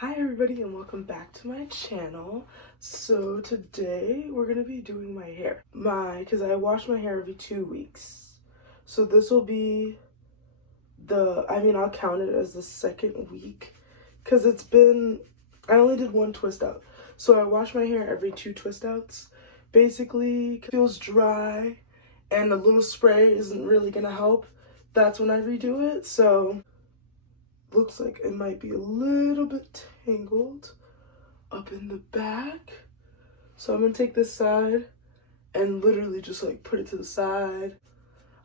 Hi everybody and welcome back to my channel. So today we're gonna be doing my hair. Because I wash my hair every 2 weeks. So this will be I'll count it as the second week. Because I only did one twist out. So I wash my hair every 2 twist outs. Basically, it feels dry and a little spray isn't really gonna help. That's when I redo it. So looks like it might be a little bit tangled up in the back. So I'm gonna take this side and literally just like put it to the side.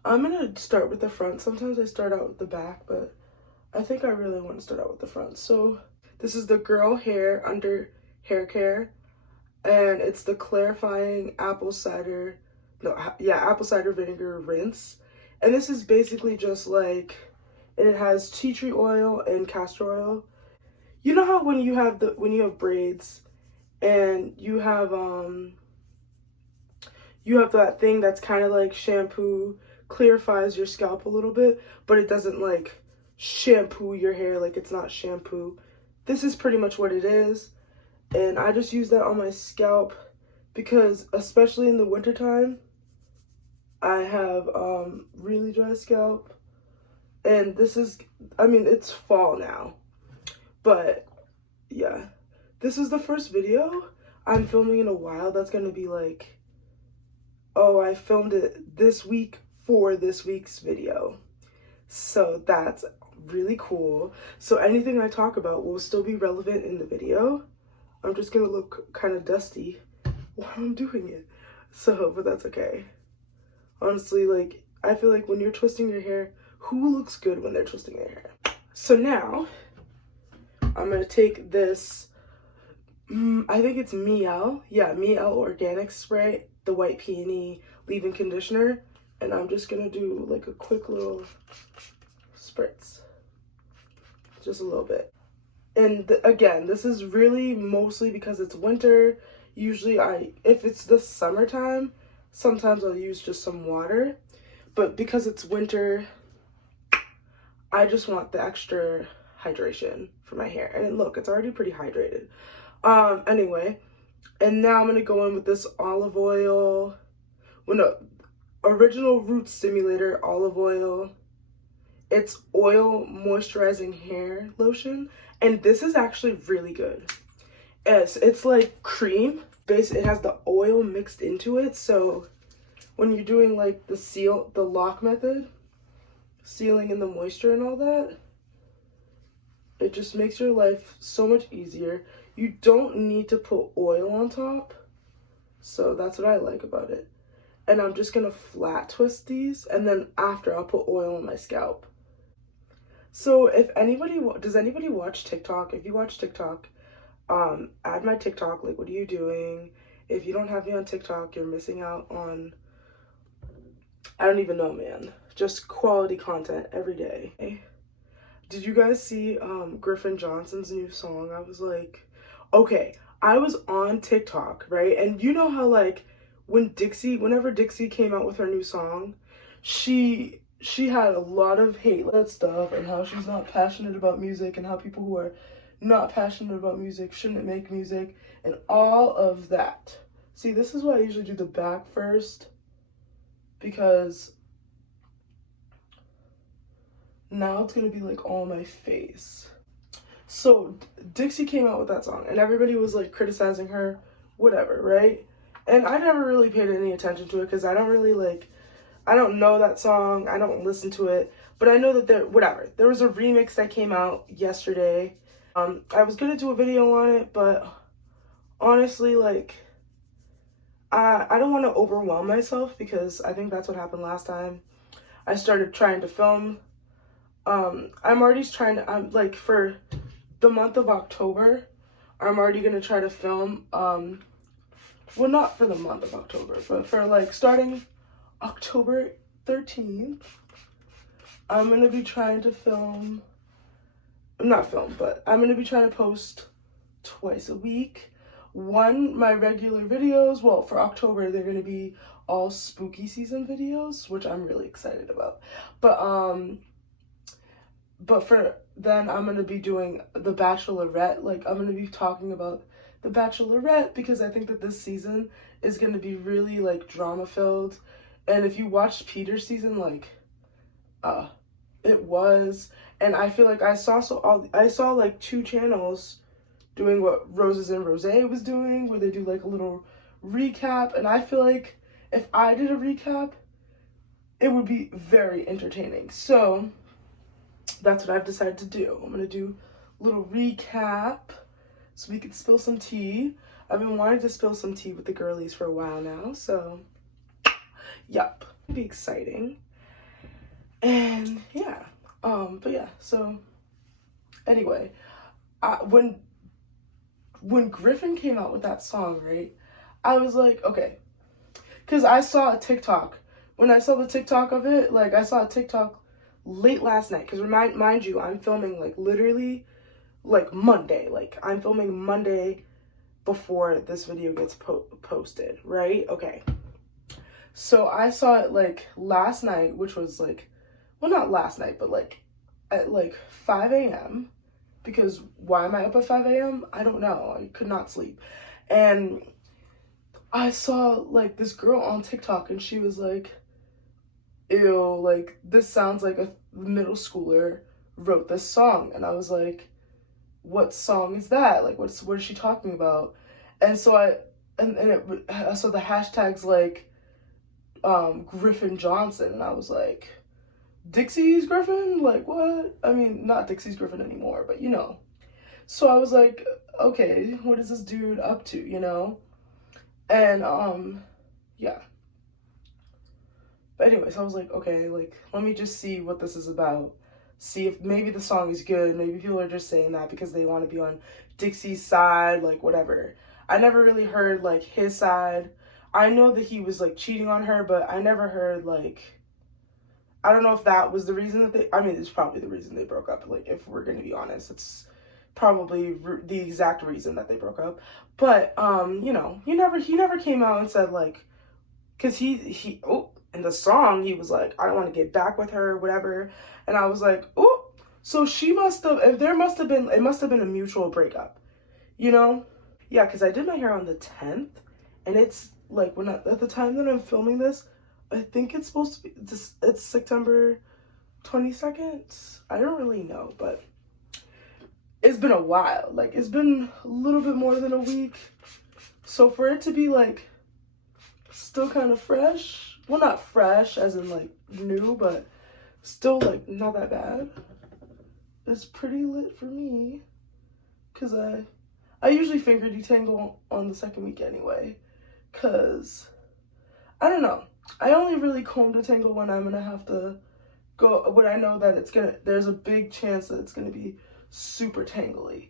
I'm gonna start with the front. Sometimes I start out with the back, but I think I really want to start out with the front. So this is the Girl Hair Under Hair Care, and it's the clarifying apple cider vinegar rinse. And this is basically just like, and it has tea tree oil and castor oil. You know how when you have braids and you have that thing that's kind of like shampoo, clarifies your scalp a little bit, but it doesn't like shampoo your hair, like it's not shampoo. This is pretty much what it is. And I just use that on my scalp because especially in the wintertime, I have really dry scalp. And it's fall now, but yeah, this is the first video I'm filming in a while that's gonna be like, oh, I filmed it this week for this week's video. So that's really cool. So anything I talk about will still be relevant in the video. I'm just gonna look kind of dusty while I'm doing it. So, but that's okay. Honestly, like, I feel like when you're twisting your hair, who looks good when they're twisting their hair? So now, I'm gonna take this, I think it's Mielle Organic Spray, the white peony leave-in conditioner, and I'm just gonna do like a quick little spritz. Just a little bit. And again, this is really mostly because it's winter. Usually if it's the summertime, sometimes I'll use just some water, but because it's winter, I just want the extra hydration for my hair. And look, it's already pretty hydrated. Anyway, and now I'm gonna go in with this olive oil. Original Root Stimulator olive oil. It's oil moisturizing hair lotion, and this is actually really good. It's like cream. It has the oil mixed into it, so when you're doing like the lock method, sealing in the moisture and all that, it just makes your life so much easier. You don't need to put oil on top, so that's what I like about it. And I'm just gonna flat twist these, and then after I'll put oil on my scalp. So does anybody watch TikTok? If you watch TikTok, add my TikTok, like, what are you doing? If you don't have me on TikTok, you're missing out on, I don't even know, man. Just quality content every day. Did you guys see Griffin Johnson's new song? I was like, okay, I was on TikTok, right? And you know how like whenever Dixie came out with her new song, she had a lot of hate, that stuff, and how she's not passionate about music, and how people who are not passionate about music shouldn't make music, and all of that. See, this is why I usually do the back first, because now it's gonna be like all my face. So Dixie came out with that song and everybody was like criticizing her, whatever, right? And I never really paid any attention to it because I don't know that song, I don't listen to it, but I know that there was a remix that came out yesterday. I was gonna do a video on it, but honestly, like, I don't want to overwhelm myself, because I think that's what happened last time I started trying to film. I'm like, for the month of October, I'm already gonna try to film, well, not for the month of October, but for like starting October 13th, I'm gonna be trying to I'm gonna be trying to post twice a week. My regular videos, well, for October, they're gonna be all spooky season videos, which I'm really excited about. But but for then I'm gonna be doing the Bachelorette. Like, I'm gonna be talking about the Bachelorette because I think that this season is gonna be really like drama filled. And if you watched Peter's season, like, it was, and I feel like I saw like two channels doing what Roses and Rose was doing, where they do like a little recap, and I feel like if I did a recap, it would be very entertaining. So that's what I've decided to do. I'm gonna do a little recap so we could spill some tea. I've been wanting to spill some tea with the girlies for a while now, so yup, it'll be exciting. And yeah, but yeah, so anyway, when Griffin came out with that song, right, I was like, okay, because I saw a TikTok. When I saw the TikTok of it, like, I saw a TikTok late last night, because mind you, I'm filming, like, literally, like, Monday. Like, I'm filming Monday before this video gets posted, right? Okay. So I saw it, like, last night, which was, like, well, not last night, but, like, at, like, 5 a.m., because why am I up at 5 a.m.? I don't know. I could not sleep. And I saw, like, this girl on TikTok, and she was like, ew, like, this sounds like a middle schooler wrote this song. And I was like, what song is that? Like, what is she talking about? And so I saw the hashtags, like, Griffin Johnson, and I was like, Dixie's Griffin? Like, what? I mean, not Dixie's Griffin anymore, but you know. So I was like, okay, what is this dude up to, you know? And, yeah. But anyways, I was like, okay, like, let me just see what this is about. See if maybe the song is good. Maybe people are just saying that because they want to be on Dixie's side, like, whatever. I never really heard, like, his side. I know that he was, like, cheating on her, but I never heard, like, I don't know if that was the reason that it's probably the reason they broke up. Like, if we're going to be honest, it's probably the exact reason that they broke up. But, you know, he never came out and said, like, because in the song, he was like, I don't want to get back with her, whatever. And I was like, oh, so it must have been a mutual breakup, you know? Yeah, because I did my hair on the 10th, and it's, like, at the time that I'm filming this, I think it's supposed to be, it's September 22nd. I don't really know, but it's been a while. Like, it's been a little bit more than a week. So for it to be, like, still kind of fresh, well, not fresh as in, like, new, but still, like, not that bad, it's pretty lit for me. Because I usually finger detangle on the second week anyway. Because, I don't know. I only really comb detangle when I'm gonna have to go, when I know that there's a big chance that it's gonna be super tangly.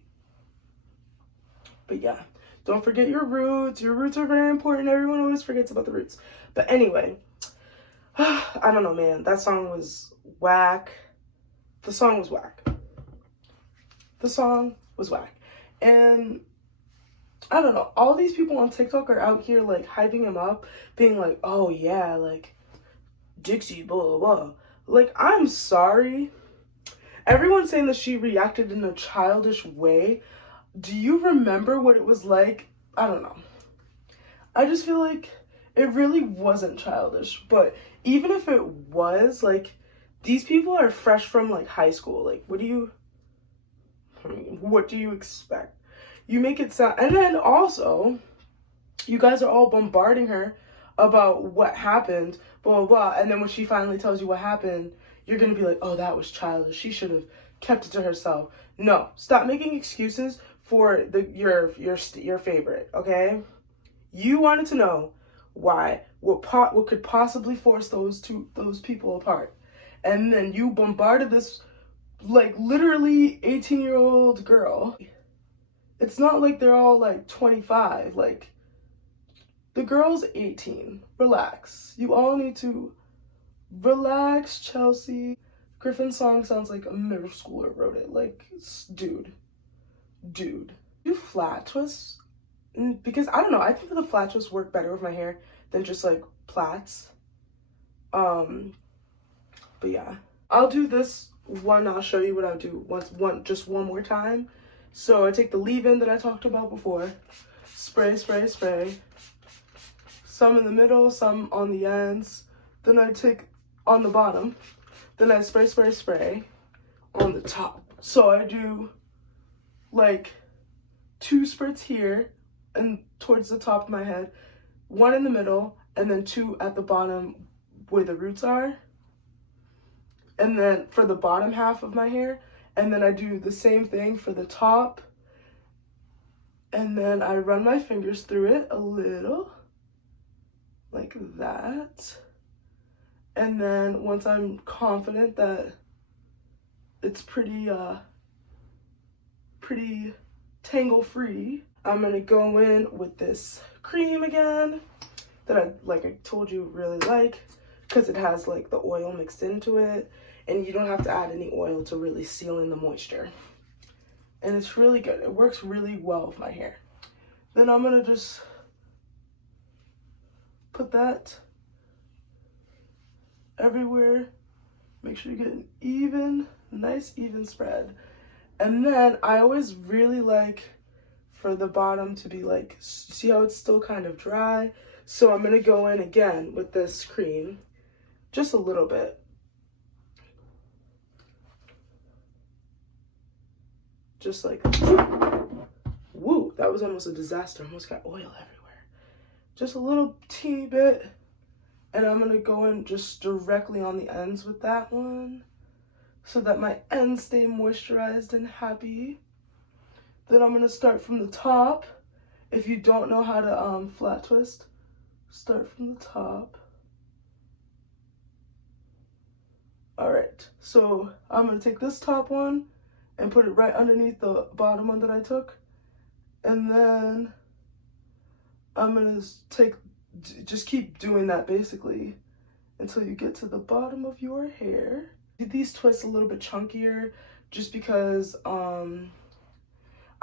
But yeah, don't forget your roots. Your roots are very important. Everyone always forgets about the roots. But anyway, I don't know, man. That song was whack. The song was whack. The song was whack. And I don't know, all these people on TikTok are out here, like, hyping him up, being like, oh, yeah, like, Dixie, blah, blah, blah. Like, I'm sorry. Everyone's saying that she reacted in a childish way. Do you remember what it was like? I don't know. I just feel like it really wasn't childish. But even if it was, like, these people are fresh from, like, high school. Like, what do you expect? You make it sound, and then also, you guys are all bombarding her about what happened, blah, blah, blah, and then when she finally tells you what happened, you're gonna be like, oh, that was childish, she should have kept it to herself. No, stop making excuses for your favorite, okay? You wanted to know why, what could possibly force those people apart, and then you bombarded this, like, literally 18-year-old girl. It's not like they're all, like, 25. Like, the girl's 18. Relax. You all need to relax, Chelsea. Griffin's song sounds like a middle schooler wrote it. Like, dude. Do flat twists? Because, I don't know, I think that the flat twists work better with my hair than just, like, plaits. But yeah. I'll do this I'll show you what I'll do just one more time. So I take the leave-in that I talked about before, spray, spray, spray, some in the middle, some on the ends, then I take on the bottom, then I spray, spray, spray on the top. So I do like 2 spurts here and towards the top of my head, 1 in the middle, and then 2 at the bottom where the roots are, and then for the bottom half of my hair. And then I do the same thing for the top, and then I run my fingers through it a little, like that. And then once I'm confident that it's pretty tangle-free, I'm gonna go in with this cream again that I told you, really like, because it has like the oil mixed into it. And you don't have to add any oil to really seal in the moisture. And it's really good. It works really well with my hair. Then I'm going to just put that everywhere. Make sure you get an even, nice even spread. And then I always really like for the bottom to be like, see how it's still kind of dry? So I'm going to go in again with this cream, just a little bit. Just like, woo, that was almost a disaster. I almost got oil everywhere. Just a little teeny bit. And I'm gonna go in just directly on the ends with that one so that my ends stay moisturized and happy. Then I'm gonna start from the top. If you don't know how to flat twist, start from the top. All right, so I'm gonna take this top one and put it right underneath the bottom one that I took. And then I'm gonna just keep doing that basically until you get to the bottom of your hair. These twists a little bit chunkier just because I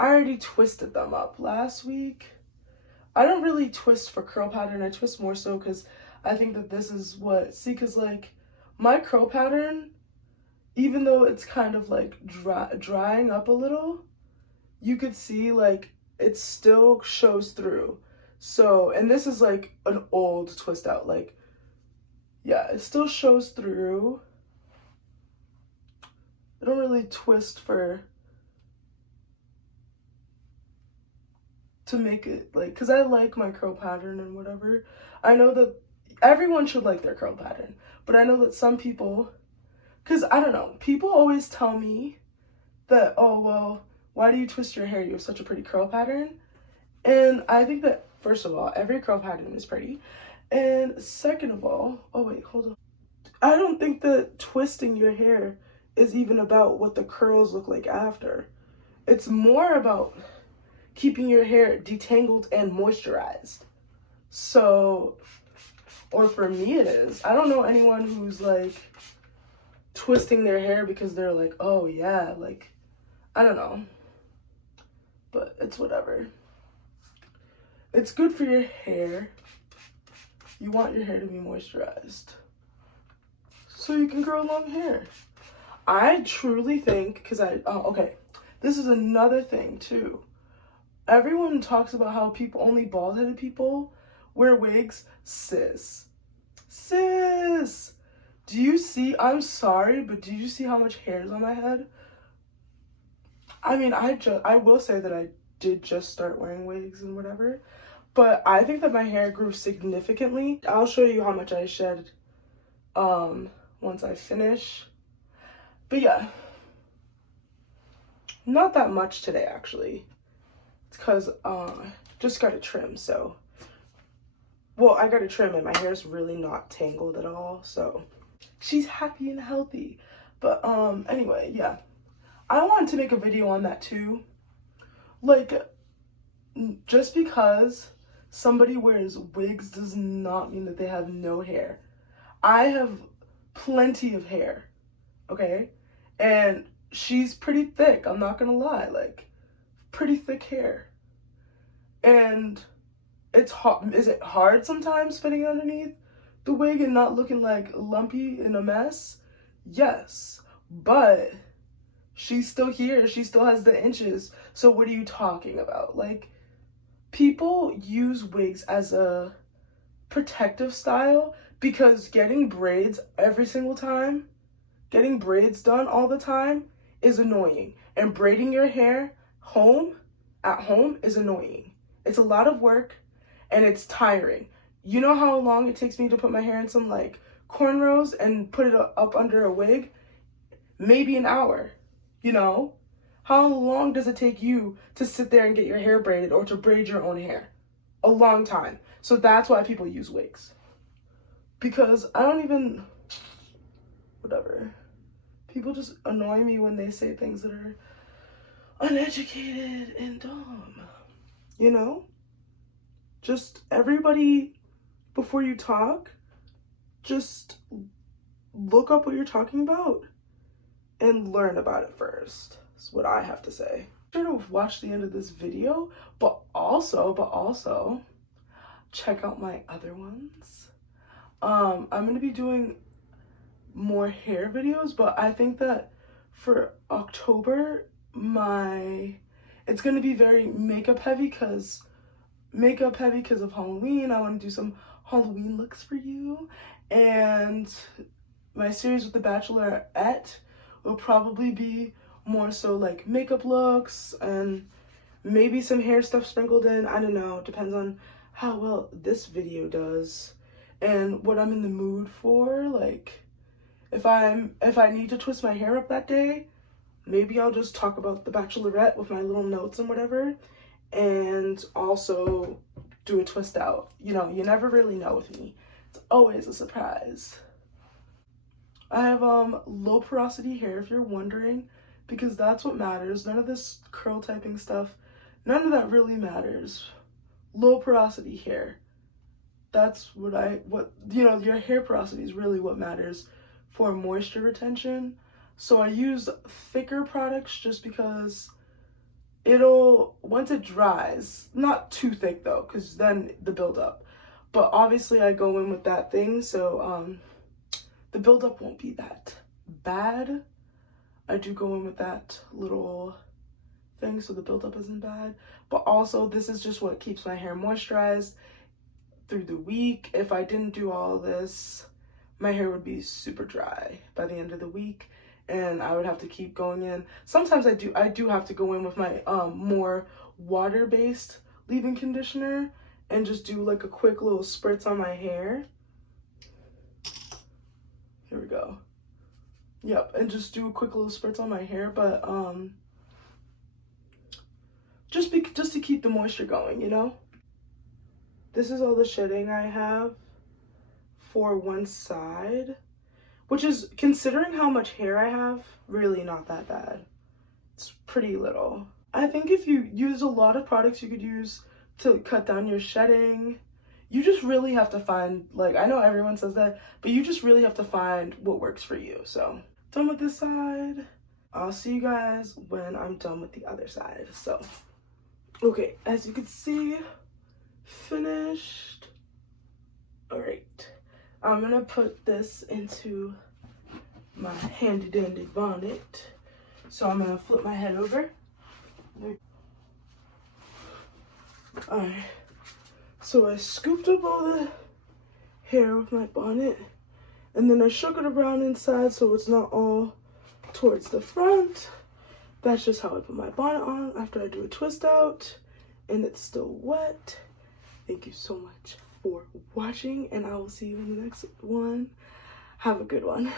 already twisted them up last week. I don't really twist for curl pattern. I twist more so because I think that this is what, see, because like my curl pattern, even though it's kind of like drying up a little, you could see like it still shows through. So, and this is like an old twist out, like, yeah, it still shows through. I don't really twist to make it like, because I like my curl pattern and whatever. I know that everyone should like their curl pattern, but I know that some people, because I don't know, people always tell me that, oh, well, why do you twist your hair? You have such a pretty curl pattern. And I think that, first of all, every curl pattern is pretty. And second of all, oh wait, hold on. I don't think that twisting your hair is even about what the curls look like after. It's more about keeping your hair detangled and moisturized. So, or for me it is. I don't know anyone who's like twisting their hair because they're like, oh yeah, like, I don't know. But it's whatever. It's good for your hair. You want your hair to be moisturized so you can grow long hair. I truly think, because okay, this is another thing too. Everyone talks about how only bald-headed people wear wigs. Sis, do you see, I'm sorry, but do you see how much hair is on my head? I mean, I will say that I did just start wearing wigs and whatever, but I think that my hair grew significantly. I'll show you how much I shed once I finish. But yeah, not that much today actually. It's because just got a trim, so, well, I got a trim and my hair's really not tangled at all, so she's happy and healthy. But anyway, yeah, I wanted to make a video on that too. Like, just because somebody wears wigs does not mean that they have no hair. I have plenty of hair, okay? And she's pretty thick, I'm not gonna lie, like, pretty thick hair. And it's hard. Is it hard sometimes fitting underneath the wig and not looking like lumpy in a mess? Yes. but she's still here. She still has the inches. So what are you talking about? Like, people use wigs as a protective style because getting braids every single time, getting braids done all the time is annoying. And braiding your hair at home is annoying. It's a lot of work and it's tiring. You know how long it takes me to put my hair in some like cornrows and put it up under a wig? Maybe an hour, you know? How long does it take you to sit there and get your hair braided or to braid your own hair? A long time. So that's why people use wigs. Because I don't even, whatever. People just annoy me when they say things that are uneducated and dumb. You know? Just everybody, before you talk, just look up what you're talking about and learn about it first. That's what I have to say. Be sure to watch the end of this video, but also check out my other ones. I'm gonna be doing more hair videos, but I think that for October, it's gonna be very makeup heavy because of Halloween. I want to do some Halloween looks for you, and my series with The Bachelorette will probably be more so like makeup looks and maybe some hair stuff sprinkled in. I don't know, depends on how well this video does and what I'm in the mood for. Like, if I need to twist my hair up that day, maybe I'll just talk about The Bachelorette with my little notes and whatever, and also do a twist out. You know, you never really know with me. It's always a surprise. I have low porosity hair, if you're wondering, because that's what matters. None of this curl typing stuff, none of that really matters. Low porosity hair. That's your hair porosity is really what matters for moisture retention. So I use thicker products just because once it dries, not too thick though, because then the buildup. But obviously I go in with that thing, so the buildup won't be that bad. I do go in with that little thing, so the buildup isn't bad. But also, this is just what keeps my hair moisturized through the week. If I didn't do all this, my hair would be super dry by the end of the week, and I would have to keep going in. Sometimes I do have to go in with my more water-based leave-in conditioner and just do like a quick little spritz on my hair. Here we go. Yep, and just do a quick little spritz on my hair, but just to keep the moisture going, you know? This is all the shedding I have for one side, which is, considering how much hair I have, really not that bad. It's pretty little. I think if you use a lot of products you could use to cut down your shedding, you just really have to find, like, I know everyone says that, but you just really have to find what works for you. So, done with this side. I'll see you guys when I'm done with the other side. So, okay, as you can see, finished. All right, I'm gonna put this into my handy dandy bonnet. So I'm gonna flip my head over. All right. So I scooped up all the hair with my bonnet, and then I shook it around inside so it's not all towards the front. That's just how I put my bonnet on after I do a twist out, and it's still wet. Thank you so much for watching, and I will see you in the next one. Have a good one.